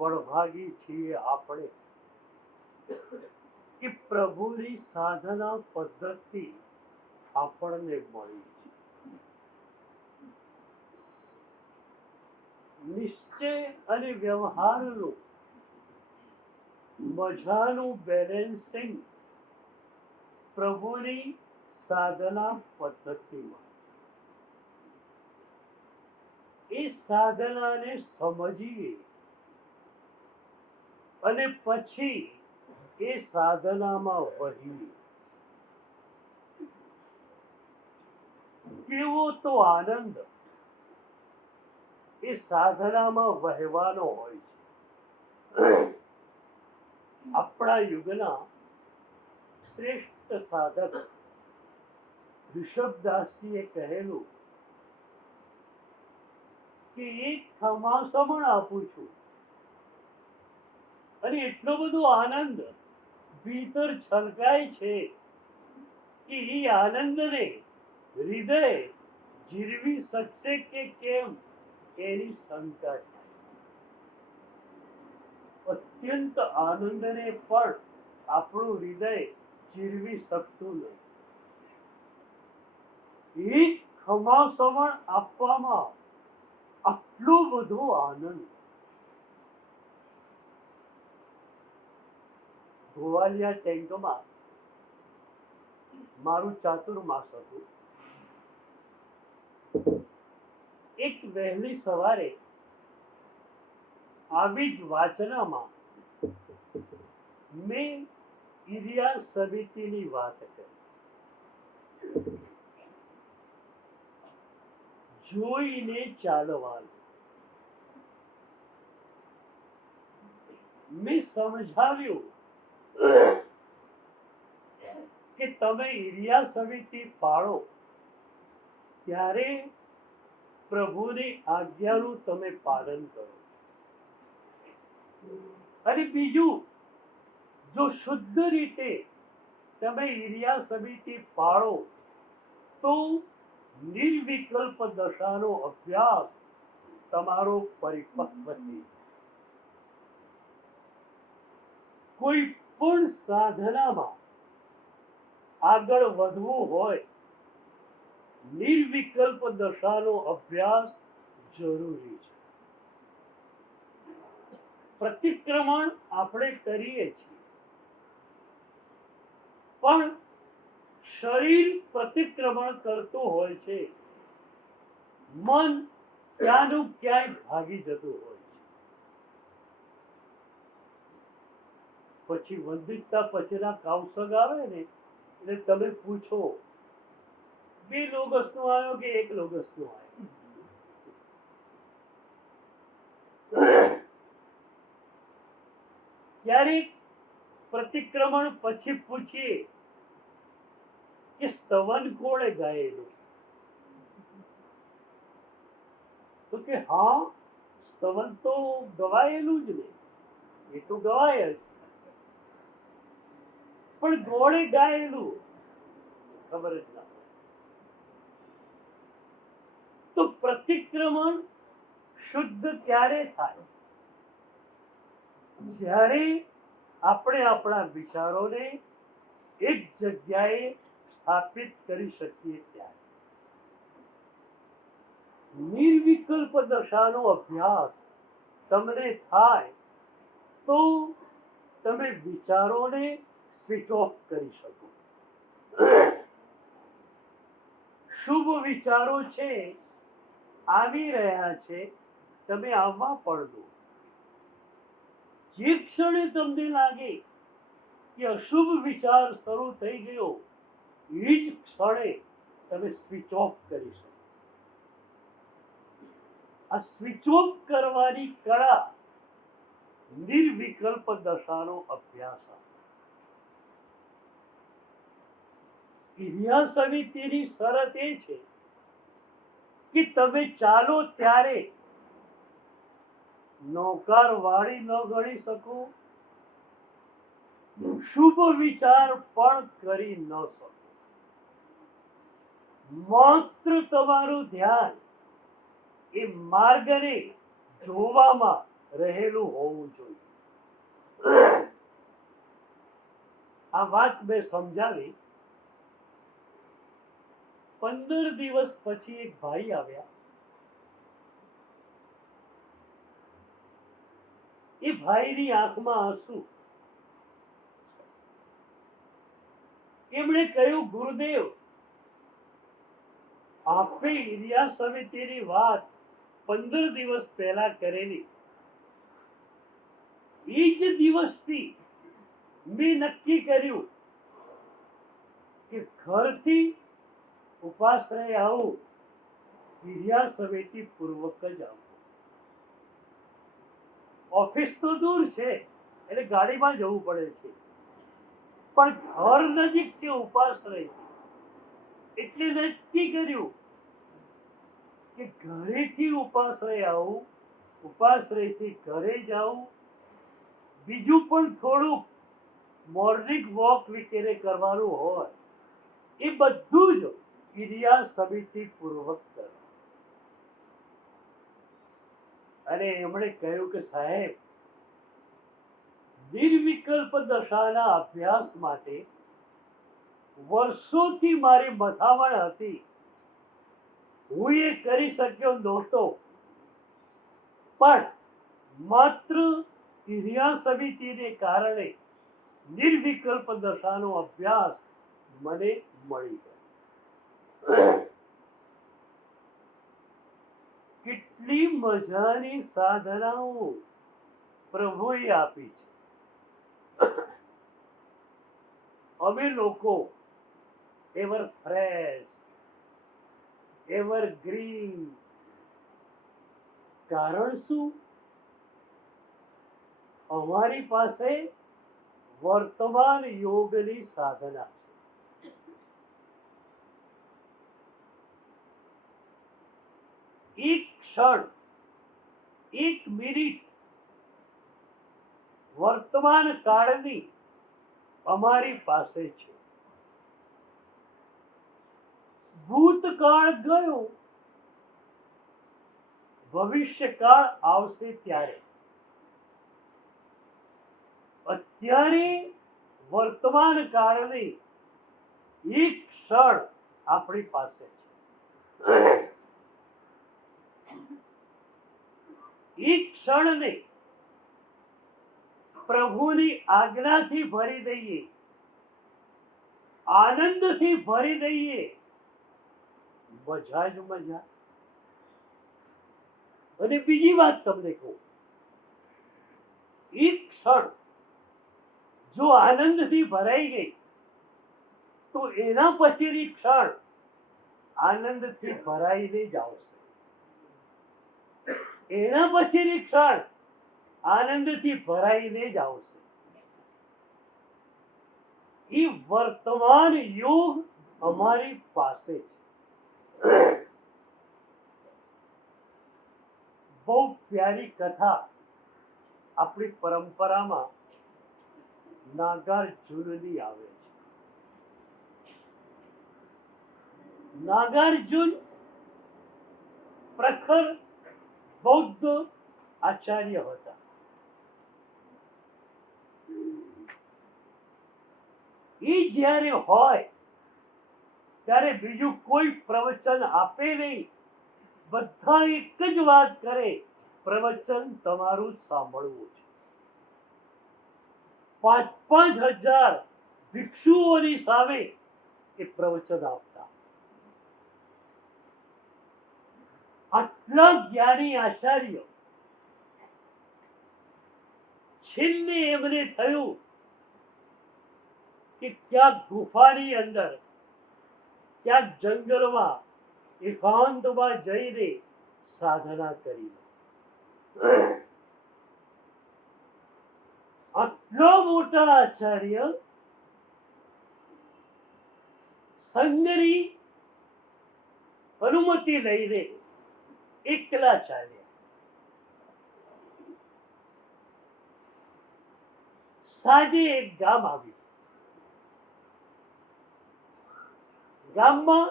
બળભાગી છીએ આપણે કે પ્રભુની સાધના પદ્ધતિ આપણને મળી છે. નિશ્ચય અને વ્યવહારનું મજાનું બેલેન્સિંગ પ્રભુની સાધના પદ્ધતિમાં. એ સાધનાને સમજીએ અને પછી એ સાધનામાં વહીએ. કેવો તો આનંદ એ સાધનામાં વહેવાનો હોય છે. આપણા યુગના શ્રેષ્ઠ સાધક ઋષભદાસજીએ કહેલું કે એક ખમાસમણ આપું છું અને એટલો બધો આનંદ ભીતર છલકાય છે કે એ આનંદને હૃદય જીરવી શકશે કે કેમ એની શંકા છે. અત્યંત આનંદને પણ આપણું હૃદય જીરવી શકતું નથી. એક ખમાસમણ આપવામાં આટલો બધો આનંદ. ગોવાલિયા ટેન્કમાં મારું ચાતુર્માસ હતું. એક વહેલી સવારે આવી જ વાચનામાં મેં ઇરિયા સમિતિની વાત કરી. જોઈને ચાલવાનું. મેં સમજાવ્યું કે તમે ઇરિયા સમિતિ પાળો ત્યારે પ્રભુની આજ્ઞાનું તમે પાલન કરો. અને બીજું, જો શુદ્ધ રીતે તમે ઇરિયા સમિતિ પાળો તો નિર્વિકલ્પ દશાનો અભ્યાસ તમારો પરિપક્વ થઈ. કોઈ પણ સાધનામાં આગળ વધવું હોય નિર્વિકલ્પ દશાનો અભ્યાસ જરૂરી છે. પ્રતિક્રમણ આપણે કરીએ છીએ પણ શરીર પ્રતિક્રમણ કરતું હોય છે, મન ક્યાંનું ક્યાંય ભાગી જતું હોય છે. પછી વંદિકતા પછીના કાઉસગ આવે ને એટલે તમે પૂછો 2 લોગસનો આવ્યો કે 1 લોગસનો આવ્યો. ક્યારેક પ્રતિક્રમણ પછી પૂછીએ કે સ્તવન કોણે ગાયેલું, તો કે હા સ્તવન તો ગવાયેલું જ ને, એ તો ગવાય જ, પણ કોણે ગાયેલું ખબર જ ના. તો પ્રતિક્રમણ શુદ્ધ ક્યારે થાય? જ્યારે આપણે આપણા વિચારોને એક જગ્યાએ સ્થાપિત કરી શકીએ ત્યારે. નિર્વિકલ્પ દશાનો અભ્યાસ તમને થાય તો તમે વિચારોને સ્વિચ ઓફ કરી શકો. શુભ વિચારો છે, આવી રહ્યા છે, તમે આવવા પણ દો. જે ક્ષણે તમને લાગે કે અશુભ વિચાર શરૂ થઈ ગયો એ જ ક્ષણે તમે સ્વિચ ઓફ કરી શકો. આ સ્વિચ ઓફ કરવાની કળા નિર્વિકલ્પ દશાનો અભ્યાસ. ઇરિયા સમિતિની શરત એ છે કે તમે ચાલો ત્યારે નૌકાર વાળી ન ગણી શકો, શુભ વિચાર પણ કરી ન શકો. માત્ર તમારું ધ્યાન એ માર્ગને જોવામાં રહેલું હોવું જોઈએ. આ વાત મેં સમજાવી. 15 દિવસ પછી એક ભાઈ આવ્યા. એ ભાઈની આંખમાં આંસુ. એમણે કહ્યું, ગુરુદેવ, આપે ઇરિયા સમિતિની વાત 15 દિવસ પહેલા કરેલી. એ જ દિવસથી મેં નક્કી કર્યું કે ઘરથી ઉપાશ્રય આવું, ઇરિયા સમિતિ પૂર્વક જ આવું. ઓફિસ તો દૂર છે એટલે ગાડીમાં જવું પડે છે, પણ ઘર નજીક છે ઉપાશ્રય, એટલે નક્કી કર્યું કે ઘરેથી ઉપાશ્રય આવું, ઉપાશ્રયથી ઘરે જાઉં. બીજું પણ થોડુંક મોર્નિંગ વોક વગેરે કરવાનું હોય, એ બધું જ ઇરિયા સમિતિ પૂર્વક કરો. અને એમણે કહ્યું કે સાહેબ, નિર્વિકલ્પ દશાના અભ્યાસ માટે વર્ષોથી મારી મથામણ હતી. હું એ કરી શક્યો નહોતો, પણ માત્ર ઇરિયા સમિતિને કારણે નિર્વિકલ્પ દશાનો અભ્યાસ મને મળી ગયો. કેટલી મજાની સાધનાઓ પ્રભુએ આપી છે. અમે લોકો એવર ફ્રેશ, એવર ગ્રીન. કારણ શું? અમારી પાસે વર્તમાન યોગની સાધના છે. એક ક્ષણ, એક મિનિટ વર્તમાન કાળની અમારી પાસે છે. ભૂતકાળ ગયો, ભવિષ્યકાળ આવશે ત્યારે. અત્યારે વર્તમાન કાળની એક ક્ષણ આપણી પાસે છે. એક ક્ષણને પ્રભુની આજ્ઞાથી ભરી દઈએ, આનંદથી ભરી દઈએ, મજા જ મજા. અને બીજી વાત તમને કહું, એક ક્ષણ જો આનંદથી ભરાઈ ગઈ, તો એના પછીની ક્ષણ આનંદથી ભરાઈને જ આવશે. એના પછીની ક્ષણ આનંદથી ભરાઈને જ આવશે. એ વર્તમાન યોગ અમારી પાસે છે. બહુ પ્યારી કથા આપણી પરંપરામાં નાગાર્જુનની આવે છે. નાગાર્જુન પ્રખર બૌદ્ધ આચાર્ય હતા. એ જ્યારે હોય ત્યારે બીજું કોઈ પ્રવચન આપે નહીં, બધા એક જ વાત કરે, પ્રવચન તમારું સાંભળવું છે. 5,000 ભિક્ષુઓની સામે એ પ્રવચન આપતા. આટલા જ્ઞાની આચાર્ય, છેલ્લે એમને થયું કે ક્યાંક ગુફાની અંદર, ક્યાંક જંગલમાં એકાંતમાં જઈને સાધના કરી. આટલો મોટા આચાર્ય સંઘની અનુમતિ લઈને એકલા ચાલ્યા. સાંજે એક ગામ આવ્યું. ગામમાં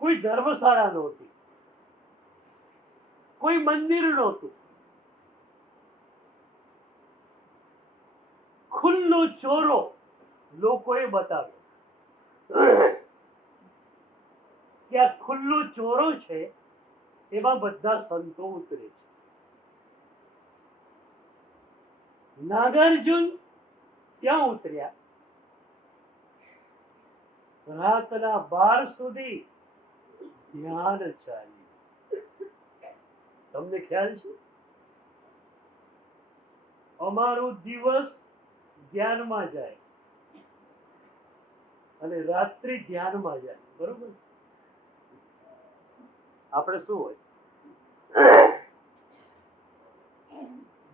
કોઈ ધર્મશાળા નહોતી, કોઈ મંદિર નહોતું. ખુલ્લો ચોરો લોકોએ બતાવ્યો કે આ ખુલ્લો ચોરો છે, એમાં બધા સંતો ઉતરે છે. નાગાર્જુન ત્યાં ઉતર્યા. રાતના 12 સુધી ધ્યાન ચાલ્યું. તમને ખ્યાલ છે, અમારો દિવસ ધ્યાનમાં જાય અને રાત્રિ ધ્યાનમાં જાય, બરોબર? આપણે શું હોય,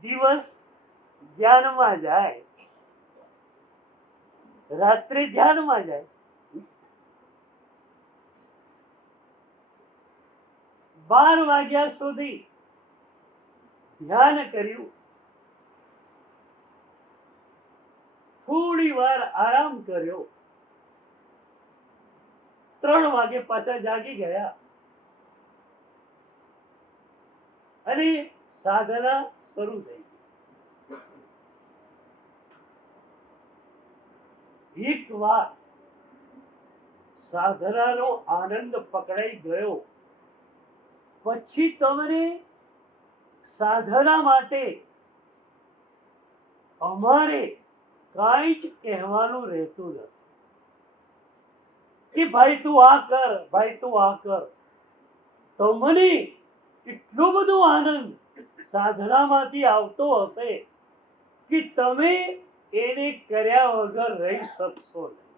દિવસ ધ્યાનમાં જાય, રાત્રિ ધ્યાનમાં જાય. 12 વાગ્યા સુધી ધ્યાન કર્યું, થોડી વાર આરામ કર્યો, 3 વાગે પાછા જાગી ગયા અને સાધના શરૂ થઈ. એક વાર સાધનાનો આનંદ પકડાઈ ગયો પછી તમને સાધના માટે અમારે કાંઈ જ કહેવાનું રહેતું નથી કે ભાઈ તું આ કર, ભાઈ તું આ કર. તમને એટલો બધો આનંદ સાધનામાંથી આવતો હશે કે તમે એને કર્યા વગર રહી શકશો નહીં.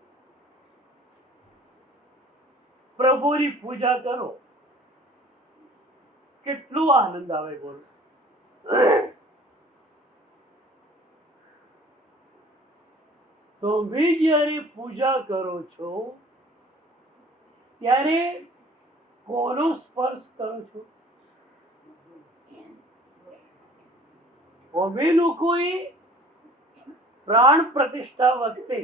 પ્રભુની પૂજા કરો, કેટલો આનંદ આવે બોલો. તમે જ્યારે પૂજા કરો છો ત્યારે કોનો સ્પર્શ કરો છો? અમે લોકોએ પ્રાણ પ્રતિષ્ઠા વખતે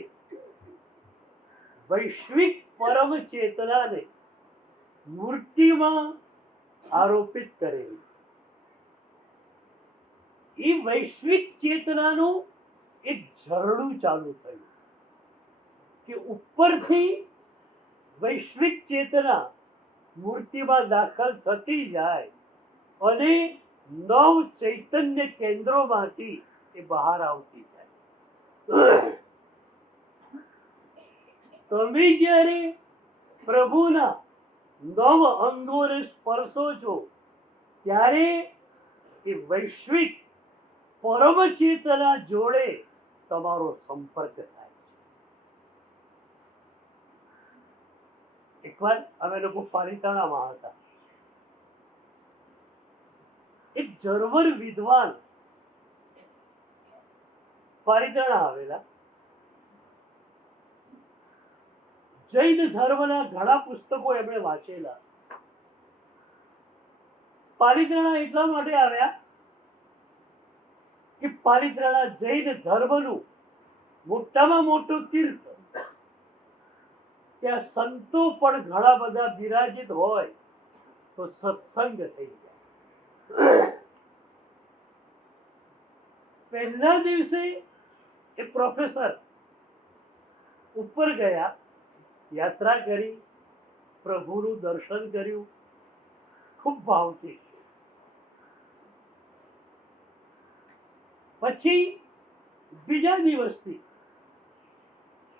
વૈશ્વિક પરમ ચેતનાને મૂર્તિમાં આરોપિત કરેલી. એ વૈશ્વિક ચેતનાનું એક ઝરણું ચાલુ થયું કે ઉપરથી વૈશ્વિક ચેતના મૂર્તિમાં દાખલ થતી જાય અને 9 ચૈતન્ય કેન્દ્રોમાંથી એ બહાર આવતી જાય. તમે જ્યારે પ્રભુના 9 અંગોને સ્પર્શો છો ત્યારે એ વૈશ્વિક પરમ ચેતના જોડે તમારો સંપર્ક થાય છે. એકવાર અમે લોકો પાલિતાણામાં હતા. એક જર્મન વિદ્વાન પાલિતાણા આવેલા. જૈન ધર્મના ઘણા પુસ્તકો એમણે વાંચેલા. પાલિતાણા એટલા માટે આવ્યા કે પાલિતાણા જૈન ધર્મનું મોટામાં મોટું તીર્થ. ત્યાં સંતો પણ ઘણા બધા બિરાજિત હોય તો સત્સંગ થઈ જાય. પહેલા દિવસે એ પ્રોફેસર ઉપર ગયા, યાત્રા કરી, પ્રભુનું દર્શન કર્યું, ખૂબ ભાવથી. પછી બીજા દિવસથી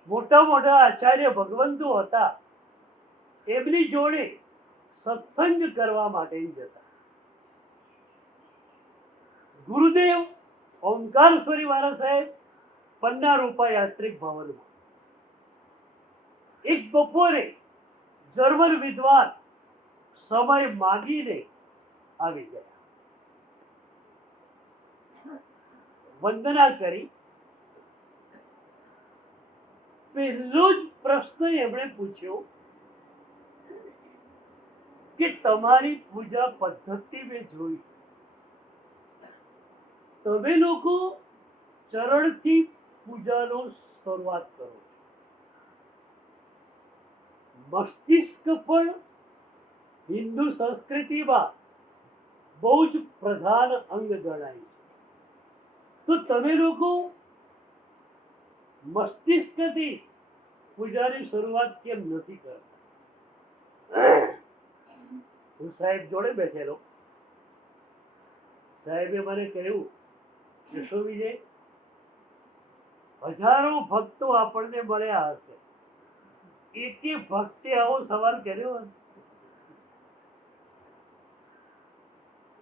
મોટા મોટા આચાર્ય ભગવંતો હતા, એમની જોડે સત્સંગ કરવા માટે જતા. ગુરુદેવ ઓમકારેશ્વરી વાળા સાહેબ પન્ના રૂપા યાત્રિક ભવનમાં. એક બપોરે જર્મન વિદ્વાન સમય માંગીને આવી ગયા. વંદના કરી. પહેલો જ પ્રશ્ન એમણે પૂછ્યો કે તમારી પૂજા પદ્ધતિ મેં જોઈ, તમે લોકો ચરણથી પૂજાનો શરૂઆત કરો. મસ્તિષ્ક પણ હિન્દુ સંસ્કૃતિમાં બહુ જ પ્રધાન અંગ ગણાય છે. તો તમે લોકો મસ્તિષ્કથી પૂજાની શરૂઆત કેમ નથી કરતા? હું સાહેબ જોડે બેઠેલો, સાહેબે મને કહ્યું કે શું વિજય, હજારો ભક્તો આપણને મળ્યા હશે, એકે ભક્તે આવો સવાલ કર્યો હશે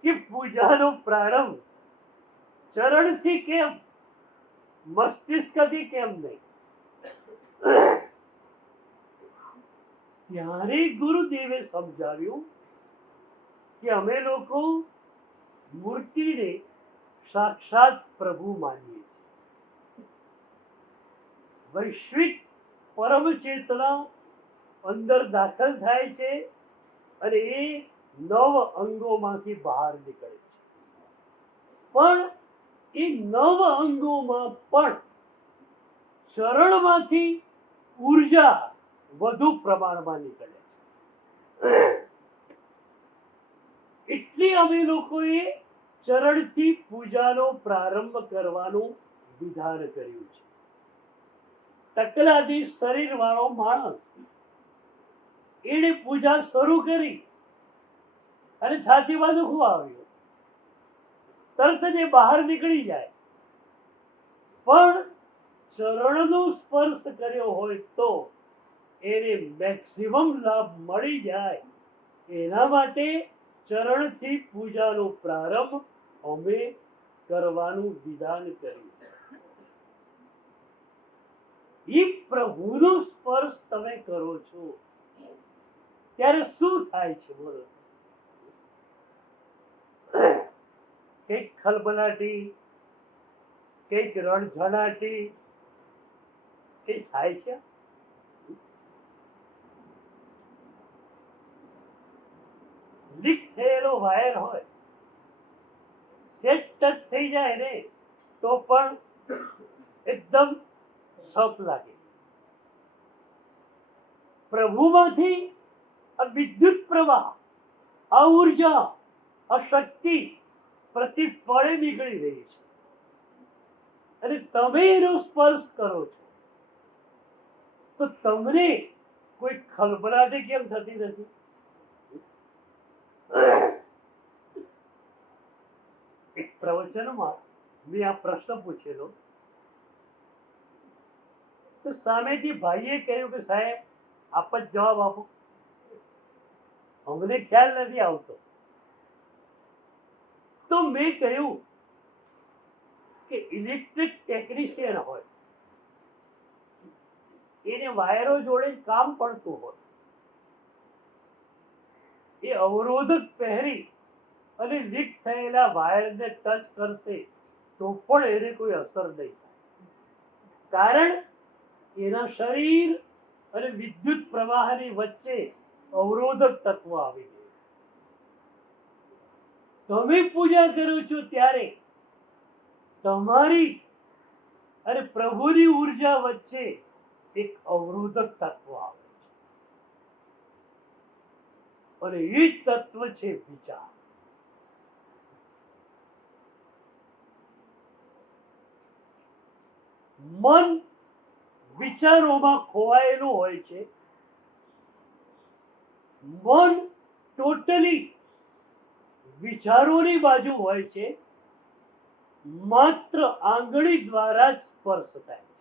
કે પૂજાનો પ્રારંભ ચરણથી કેમ, મસ્તિષ્કથી કેમ નહીં? ત્યારે ગુરુદેવે સમજાવ્યું કે અમે લોકો મૂર્તિને સાક્ષાત પ્રભુ માનીએ છીએ. વૈશ્વિક પરમ ચેતના અંદર દાખલ થાય છે અને એ 9 અંગોમાંથી બહાર નીકળે છે. પણ એ 9 અંગોમાં પણ ચરણમાંથી ઉર્જા વધુ પ્રમાણમાં નીકળે છે. એટલે અમે લોકોએ ચરણથી પૂજાનો પ્રારંભ કરવાનું વિધાન કર્યું છે. તકલાદી શરીર વાળો માણસ એને પૂજા શરૂ કરી અને છાતીમાં દુખવા આવ્યો, તરત જ એ બહાર નીકળી જાય. પણ ચરણનો સ્પર્શ કર્યો હોય તો એને મેક્સિમમ લાભ મળી જાય. એના માટે ચરણથી પૂજાનો પ્રારંભ અમે કરવાનું વિધાન કર્યું. એ પ્રભુનો સ્પર્શ તમે કરો છો ત્યારે શું થાય છે બોલો? કઈક ખલબલાટી, કઈક રણઝણાટી કઈ થાય છે? લીક થયેલો વાયર હોય, સેટ ટચ થઈ જાય ને તો પણ એકદમ સપ લાગે. પ્રભુમાંથી આ વિદ્યુત પ્રવાહ, આ ઉર્જા, આ શક્તિ પ્રતિ પળે નીકળી રહી છે અને તમે એનો સ્પર્શ કરો છો તો તમને કોઈ ખલબલાટી કેમ થતી નથી? એક પ્રવચનમાં મેં આ પ્રશ્ન પૂછેલો તો સામેથી ભાઈએ કહ્યું કે સાહેબ આપ જ જવાબ આપો, અમને ખ્યાલ નથી આવતો. તો મેં કહ્યું કે ઇલેક્ટ્રિક ટેકનિશિયન હોય, એને વાયરો જોડે કામ પડતું હોય, એ અવરોધક પહેરી અને લીક થયેલા વાયરને ટચ કરશે તો પણ એને કોઈ અસર નહીં થાય. કારણ એના શરીર અને વિદ્યુત પ્રવાહની વચ્ચે અવરોધક તત્વ આવી ગયું. તમે પૂજા કરો છો ત્યારે તમારી અને પ્રભુની ઉર્જા વચ્ચે એક અવરોધક તત્વ આવે છે અને એ તત્વ છે વિચાર. મન વિચારોમાં ખોવાયેલું હોય છે. મન ટોટલી વિચારોની બાજુ હોય છે. માત્ર આંગળી દ્વારા જ સ્પર્શ થાય છે.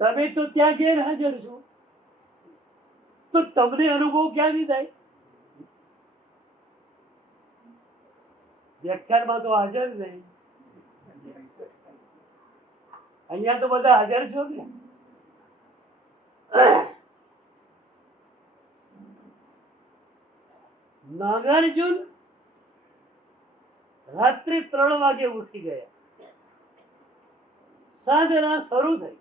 તમે તો ત્યાં ગેરહાજર છો તો તમને અનુભવ ક્યાંથી થાય? વ્યાખ્યાનમાં તો હાજર નહીં, અહીંયા તો બધા હાજર છો ને. નાગાર્જુન રાત્રે 3 વાગે ઉઠી ગયા, સાધના શરૂ થઈ.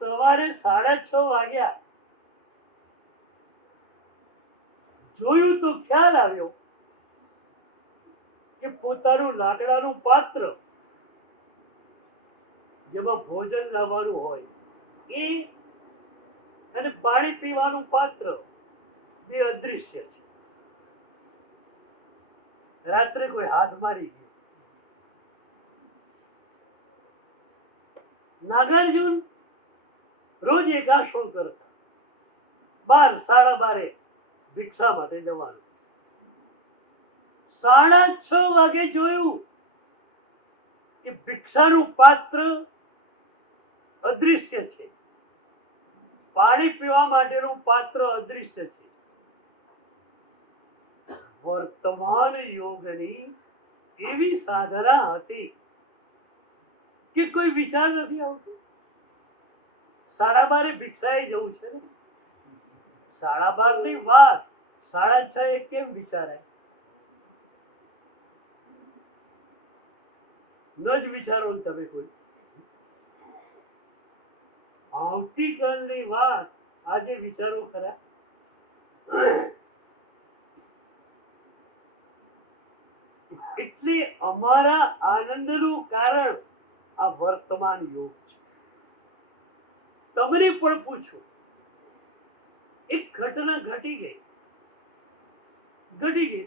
સવારે 6:30 વાગ્યા, જોયું તો ખ્યાલ આવ્યો કે પોતાનું લાકડાનું પાત્ર જેમાં ભોજન લાવવાનું હોય એ અને પાણી પીવાનું પાત્ર બે અદૃશ્ય છે. રાત્રે કોઈ હાથ મારી ગયો. નાગાર્જુન રોજ એકાશો કરતા, 12, 12:30 ભિક્ષા માટે જવાનું. 6:30 વાગે જોયું કે ભિક્ષાનું પાત્ર અદૃશ્ય છે, પાણી પીવા માટેનું પાત્ર અદૃશ્ય છે. વર્તમાન યોગની એવી સાધના હતી કે કોઈ વિચાર નથી આવતો. 12:30 ભિક્ષાએ જવું છે ને, 12:30 ની વાત 6:30 કેમ વિચારાય? ન જ વિચારો ને તમે કોઈ. આવતીકાલની વાત આજે વિચારો ખરા. એટલે અમારા આનંદનું કારણ આ વર્તમાન યોગ છે. તમને પણ પૂછું, એક ઘટના ઘટી ગઈ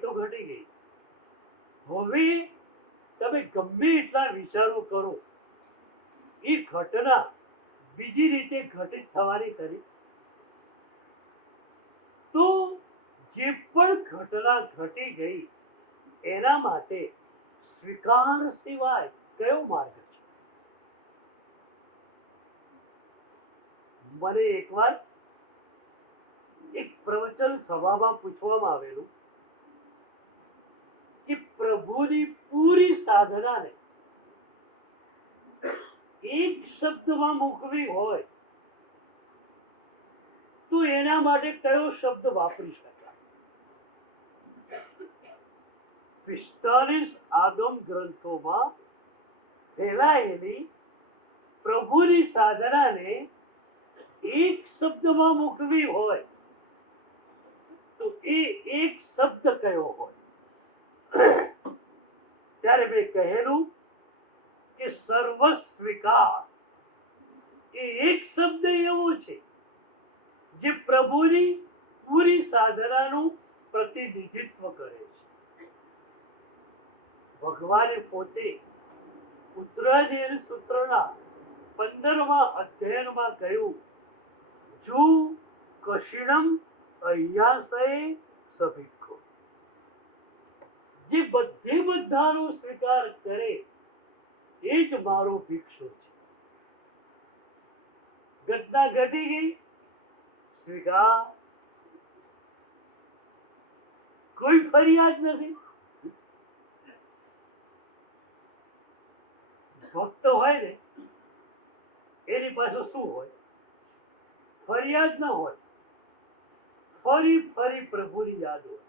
તો ઘટી ગઈ. હવે તમે ગમે એટલા વિચારો કરો, એ ઘટના બીજી રીતે ઘટિત થવાની કરી તો જે પણ ઘટના ઘટી ગઈ એના માટે સ્વીકાર સિવાય કયો માર્ગ છે? મને એકવાર એક પ્રવચન સભામાં પૂછવામાં આવેલું કે પ્રભુની પૂરી સાધનાને એક શબ્દમાં મૂકવી હોય તો એના માટે કયો શબ્દ વાપરી શકાય? 45 આગમ ગ્રંથોમાં ફેલાયેલી પ્રભુની સાધનાને એક શબ્દમાં મૂકવી હોય તો એ એક શબ્દ કયો હોય? ત્યારે મેં કહેલું કે સર્વ સ્વીકાર એ એક શબ્દ એવો છે જે પ્રભુની પૂરી સાધનાનું પ્રતિનિધિત્વ કરે છે. ભગવાને પોતે ઉત્તરાયણ સૂત્રના 15મા અધ્યાયમાં કહ્યું, જો કશિણમ અય્યાસય સભિક્ખો, જે બધે બધાનો સ્વીકાર કરે એ જ મારો ભિક્ષુ છે. ઘટના ઘટી ગઈ, સ્વીકાર, કોઈ ફરિયાદ નથી. ભક્ત હોય ને એની પાસે શું હોય? ફરિયાદ ના હોય, ફરી ફરી પ્રભુની યાદ હોય.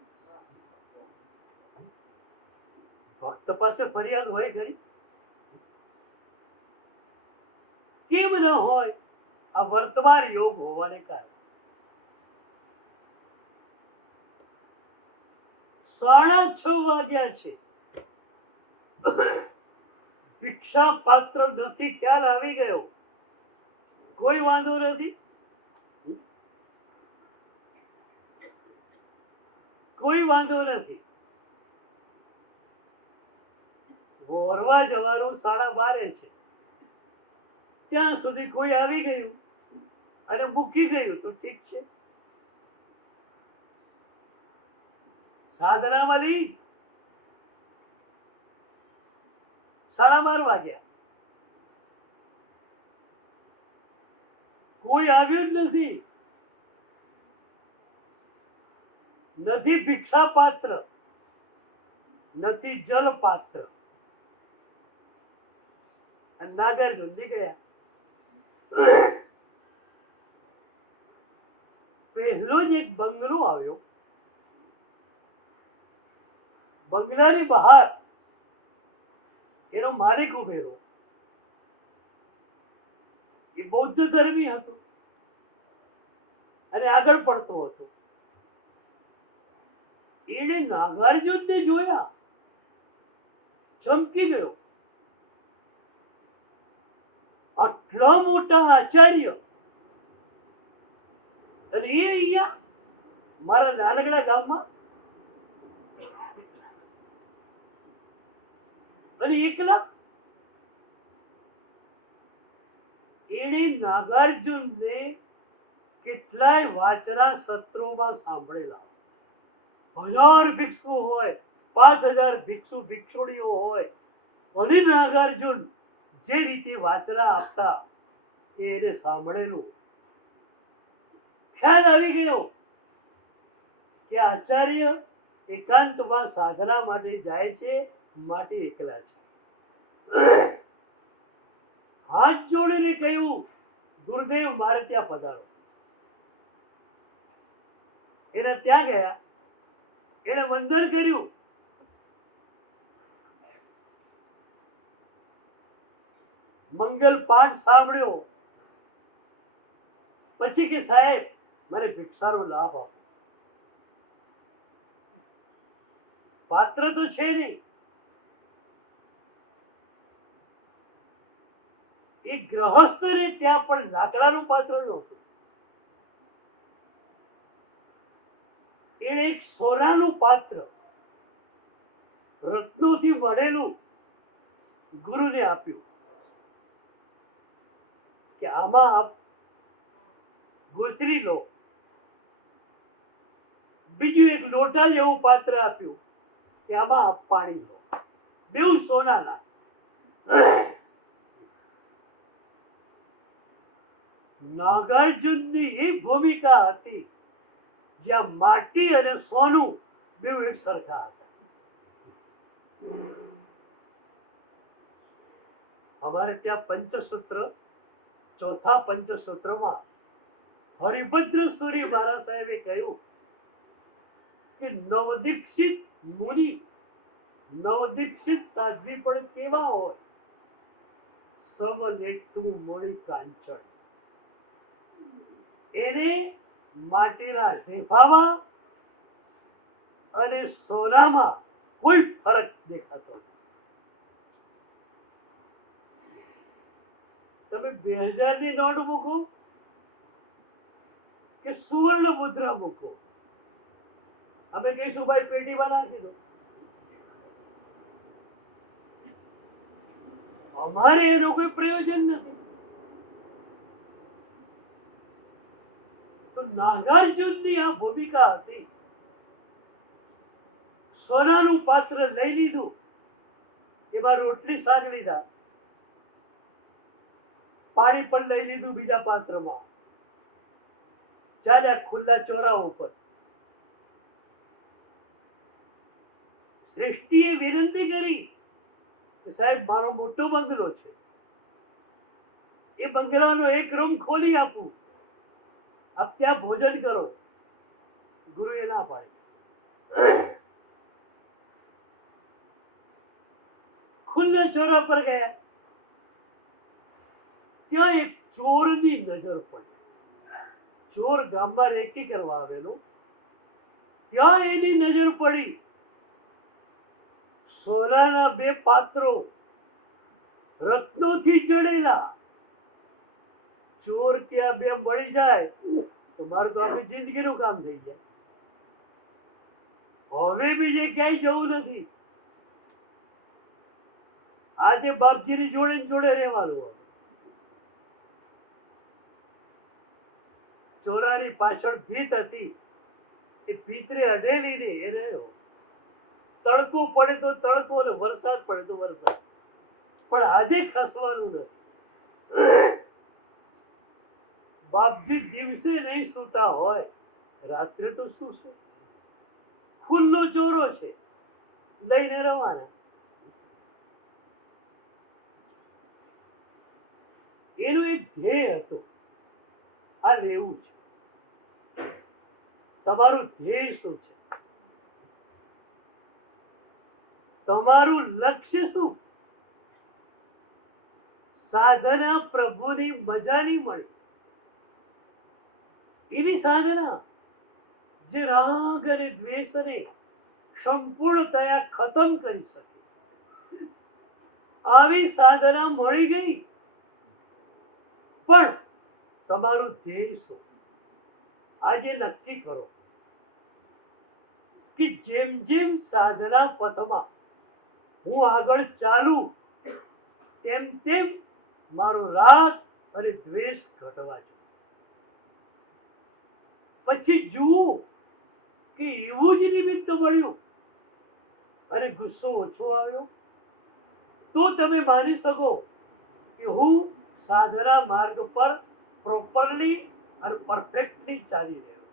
ભક્ત પાસે ફરિયાદ હોય ખરી? કેમ ન હોય? આ વર્તમાન યોગ હોવાને કારણે. 6:30 વાગ્યા છે, ભિક્ષા પાત્ર નથી, ખ્યાલ આવી ગયો, કોઈ વાંધો નથી, કોઈ વાંધો નથી. વોરવા જવાનું 12:30 છે, ત્યાં સુધી કોઈ આવી ગયું અને મૂકી ગયું તો ઠીક છે. સાધનામાં લી 12:30 વાગ્યા, કોઈ આવ્યું જ નથી. નથી ભિક્ષા પાત્ર, નથી જલ પાત્ર. નાગાર્જુન નીકળ્યા. પહેલો જ એક બંગલો આવ્યો. બંગલાની બહાર એનો માલિક ઉભેલો. એ બૌદ્ધ ધર્મી હતો અને આગળ પડતો હતો. એને નાગાર્જુનને જોયા, ચમકી ગયો. આટલા મોટા આચાર્ય અને એ અહીંયા મારા નાનકડા ગામમાં અને એકલા. એને નાગાર્જુનને કેટલાય વાચરા સત્રોમાં સાંભળેલા. 1000 ભિક્ષુ હોય, 5000 ભિક્ષુ ભિક્ષુણીઓ હોય, અને નાગાર્જુન જે રીતે વાચરા આપતા એને સાંભળેલું. ખ્યાલ આવી ગયો કે આચાર્ય એકાંતમાં સાધના માટે જાય છે, માટે એકલા છે. હાથ જોડીને કહ્યું, ગુરુદેવ મારે ત્યાં પધારો. એને ત્યાં ગયા, એને વંદન કર્યું. મંગલ પાઠ સાંભળ્યો. પછી કે સાહેબ મને ભિક્ષાનો લાભ આપો. પાત્ર તો છે નહીં. એ ગ્રહસ્થને ત્યાં પણ લાકડાનું પાત્ર નહોતું. એને એક સોનાનું પાત્ર રત્નોથી મળેલું ગુરુને આપ્યું કે આમાં આપ ગોચરી લો. બીજું એક લોટા જેવું પાત્ર આપ્યું કે આમાં આપ પાણી લો. બેઉ સોનાના. નાગાર્જુનની એ ભૂમિકા હતી જ્યાં માટી અને સોનું બેઉ એક સરખા હતા. અમારે ત્યાં પંચસૂત્ર, ચોથા પંચસૂત્રમાં હરિભદ્ર સૂરી મહારાજ સાહેબે કહ્યું કે નવદીક્ષિત મુનિ, નવદીક્ષિત સાધ્વી પણ કેવા હોય? સમલેટું મણિ કાંચન. એને માટીના ઢેફામાં અને સોનામાં કોઈ ફરક દેખાતો નથી. તમે 2000 ની નોટ મૂકો કે સુવર્ણ મુદ્રા મૂકો, અમે કહીશું ભાઈ પેટીમાં નાખી દો. અમારે એનો કોઈ પ્રયોજન નથી. તો નાગાર્જુનની આ ભૂમિકા હતી. સોનાનું પાત્ર લઈ લીધું, એમાં રોટલી શાક લીધા, પાણી પણ લઈ લીધું બીજા પાત્રમાં, ચાલ્યા ખુલ્લા ચોરા ઉપર. શ્રેષ્ઠીએ વિનંતી કરી કે સાહેબ મારો મોટો બંગલો છે, એ બંગલાનો એક રૂમ ખોલી આપું, આપ ત્યાં ભોજન કરો. ગુરુએ ના પાડી. ખુલ્લા ચોરા પર ગયા. ત્યાં એક ચોરની નજર પડી. ચોર ગામમાં રેકી કરવા આવેલો. ત્યાં એની નજર પડી. સોનાના 2 પાત્રો રત્નોથી જડેલા. ચોર કે આ 2 મળી જાય તો મારું તો આખી જિંદગીનું કામ થઈ જાય. હવે બીજે ક્યાંય જવું નથી. આજે બાપજીની જોડે જોડે રહેવાનું. ચોરાની પાછળ ભીત હતી, એ ભીતરે અડેલી ને એ રહ્યો. તડકો પડે તો તડકો અને વરસાદ પડે તો વરસાદ, પણ આજે ખસવાનું નથી. બાપજી દિવસે નહીં સૂતા હોય, રાત્રે તો શું છે? ખુલ્લો ચોરો છે, લઈને રવાના. એનું એક ધ્યેય હતું, આ લેવું છે. તમારું ધ્યેય શું છે? તમારું લક્ષ્ય શું? સાધના પ્રભુની મજાની મળી. એવી સાધના જે રાગ અને દ્વેષને સંપૂર્ણતયા ખતમ કરી શકે. આવી સાધના મળી ગઈ, પણ તમારું ધ્યેય શું? આજે નક્કી કરો કે જેમ જેમ સાધના પથમાં હું આગળ ચાલું, તેમ તેમ મારો રાગ અને દ્વેષ ઘટવા જો. પછી જુઓ કે એવું જ નિમિત્ત મળ્યું અને ગુસ્સો ઓછો આવ્યો, તો તમે માની શકો કે હું સાધના માર્ગ પર પ્રોપરલી અને પરફેક્ટલી ચાલી રહ્યો છું.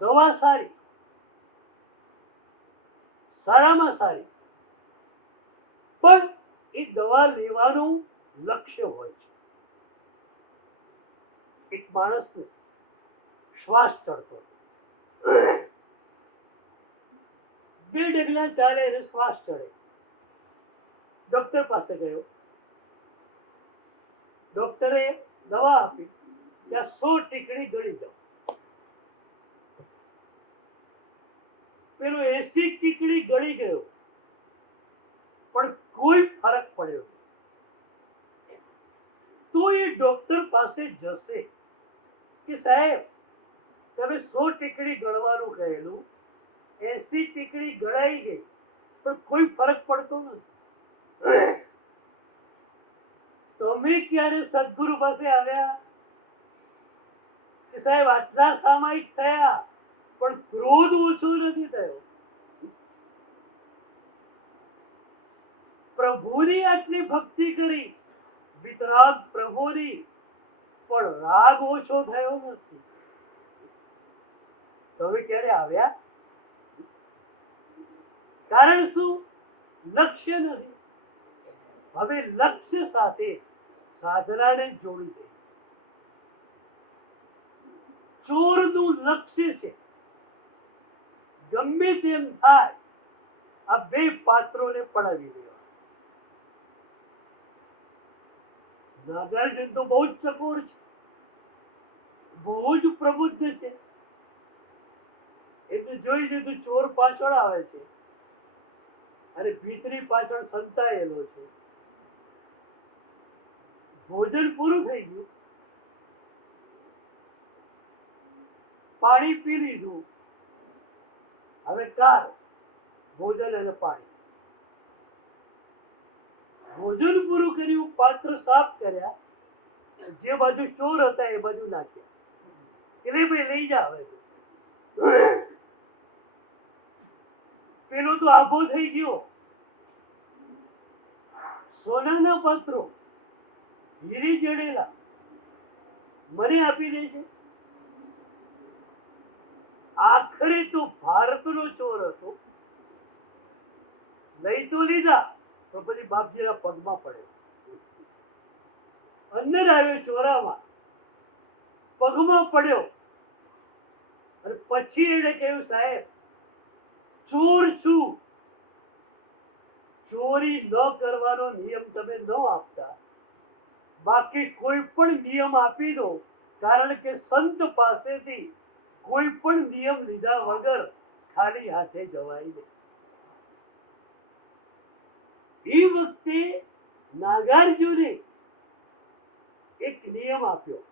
દવા સારી, સારામાં સારી, પણ એ દવા લેવાનું લક્ષ્ય હોય છે. એક માણસને શ્વાસ ચડતો, 2 ડગલા ચાલે એને શ્વાસ ચડે. ડોક્ટર પાસે ગયો, ડોક્ટરે દવા આપી કે આ 100 ટીકડી ગળી દો. પેલો 80 ટીકડી ગળી ગયો, પણ કોઈ ફરક પડ્યો નહીં. તો એ ડોક્ટર પાસે જશે કે સાહેબ તમે 100 ટીકડી ગળવાનું કહેલું, 80 ટીકડી ગળાઈ ગઈ, પણ કોઈ ફરક પડતો નથી. તમે ક્યારે સદગુરુ પાસે આવ્યા કે સાહેબ આટલા સામાયિક થયા પણ ક્રોધ ઓછો નથી થયો, પ્રભુની આટલી ભક્તિ કરી, વિતરાગ પ્રભુની, પણ રાગ ઓછો થયો નથી. તમે ક્યારે આવ્યા? કારણ શું? લક્ષ્ય નથી. હવે લક્ષ્ય સાથે સાધનાને જોડી દે. ચોરનું લક્ષ્ય છે ગમે તેમ થાય આ 2 પાત્રોને પડાવી દેવા. નાગાર્જુન તો બહુ જ ચકોર છે, બહુ જ પ્રબુદ્ધ છે. એટલે જોઈ લીધું ચોર પાછળ આવે છે અને ભીતરી પાછળ સંતાયેલો છે. ભોજન પૂરું થઈ ગયું, પાણી પી લીધું, હવે કાર ભોજન અને પાણી. ભોજન પૂરું કર્યું, પાત્ર સાફ કર્યા, જે બાજુ ચોર હતા એ બાજુ નાખ્યા. એટલે ભાઈ લઈ જા હવે. પેલો તો આભો થઈ ગયો. સોનાના પાત્રો હીરી જડેલા મને આપી દે છે. આખરે તો ભારતનો ચોર હતો, લઈ તો લીધા, તો પછી બાપજીના પગમાં પડ્યો. અંદર આવ્યો ચોરામાં, પગમાં પડ્યો અને પછી એને કહ્યું સાહેબ ચોર છું, ચોરી ન કરવાનો નિયમ તમે ન આપતા, બાકી કોઈ પણ નિયમ આપી દો, કારણ કે સંત પાસેથી કોઈ પણ નિયમ લીધા વગર ખાલી હાથે જવાય નહીં. એ વખતે નાગાર્જુને એક નિયમ આપ્યો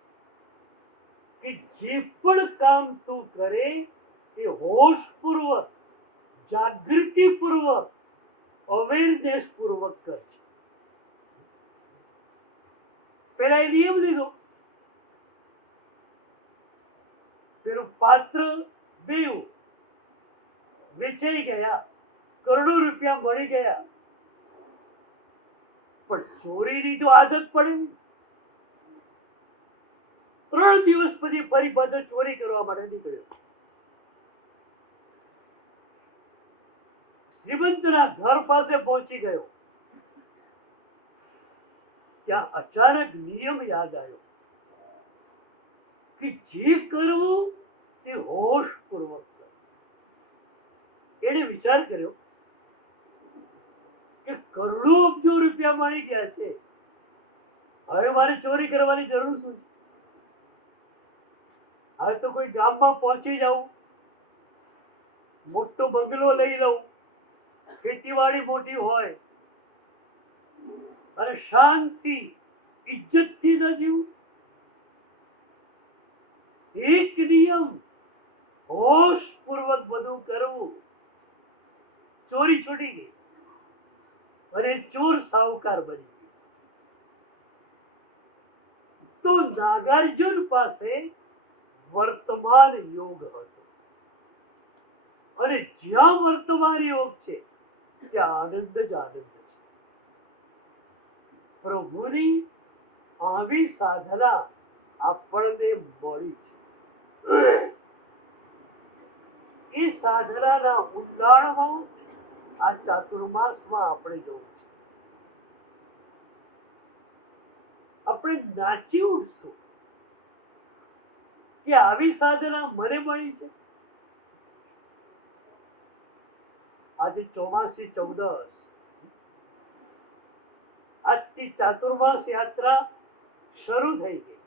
કે જે પણ કામ તું કરે એ હોશપૂર્વક, જાગૃતિપૂર્વક, અવેરનેસ પૂર્વક કરજે. પેલા એ નિયમ લીધો. પેલું પાત્ર બેવું વેચાઈ ગયા, કરોડો રૂપિયા મળી ગયા, પણ ચોરીની તો આદત પડે ને. 3 દિવસ પછી ફરી પાછો ચોરી કરવા માટે નીકળ્યો. શ્રીમંતના ઘર પાસે પહોંચી ગયો. ત્યાં અચાનક નિયમ યાદ આવ્યો કે જે કરવું તે હોશપૂર્વક કર. એને વિચાર કર્યો કે કરોડો અબજો રૂપિયા મળી ગયા છે, હવે મારે ચોરી કરવાની જરૂર શું છે? હવે તો કોઈ ગામમાં પહોંચી જાઉં, મોટો બંગલો લઈ લઉં, ખેતીવાડી મોટી હોય અને શાંતિ ઇજ્જતથી ન જીવું. એક નિયમ, હોશપૂર્વક બધું કરવું. ચોરી છૂટી ગઈ અને ચોર સાહુકાર બની ગયો. તો નાગાર્જુન પાસે વર્તમાન યોગ હતો અને જ્યાં વર્તમાન યોગ છે ત્યાં આનંદ જ આનંદ છે. પ્રભુની આવી સાધના આપણને મળી છે. એ સાધનાના ઊંડાણમાં આ ચાતુર્માસમાં આપણે જવું છે. આપણે નાચી ઉઠશું કે આવી સાધના મને મળી છે. આજે ચોમાસી 14, આજથી ચાતુર્માસ યાત્રા શરૂ થઈ ગઈ.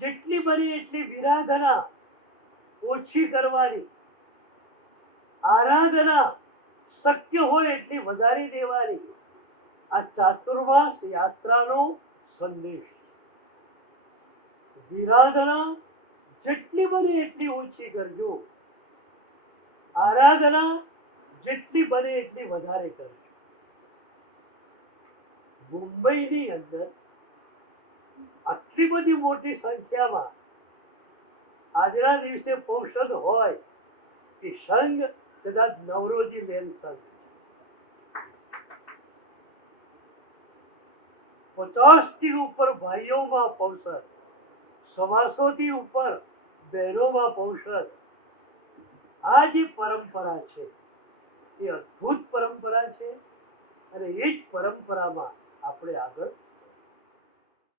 જેટલી બની એટલી વિરાધના ઓછી કરવાની, આરાધના શક્ય હોય એટલી વધારી દેવાની, આ ચાતુર્માસ યાત્રાનો સંદેશ. વિરાધના જેટલી બને એટલી ઓછી કરજો, આરાધના જેટલી બને એટલી વધારે કરજો. મુંબઈની અંદર આટલી બધી મોટી સંખ્યામાં આજના દિવસે પૌષદ હોય એ સંઘ કદાચ નવરોજી બેન સંઘ 50 થી ઉપર ભાઈઓમાં પૌષદ, 125 થી ઉપર બહેનોમાં પૌષદ. આ જે પરંપરા છે એ અદ્ભુત પરંપરા છે અને એ જ પરંપરામાં આપણે આગળ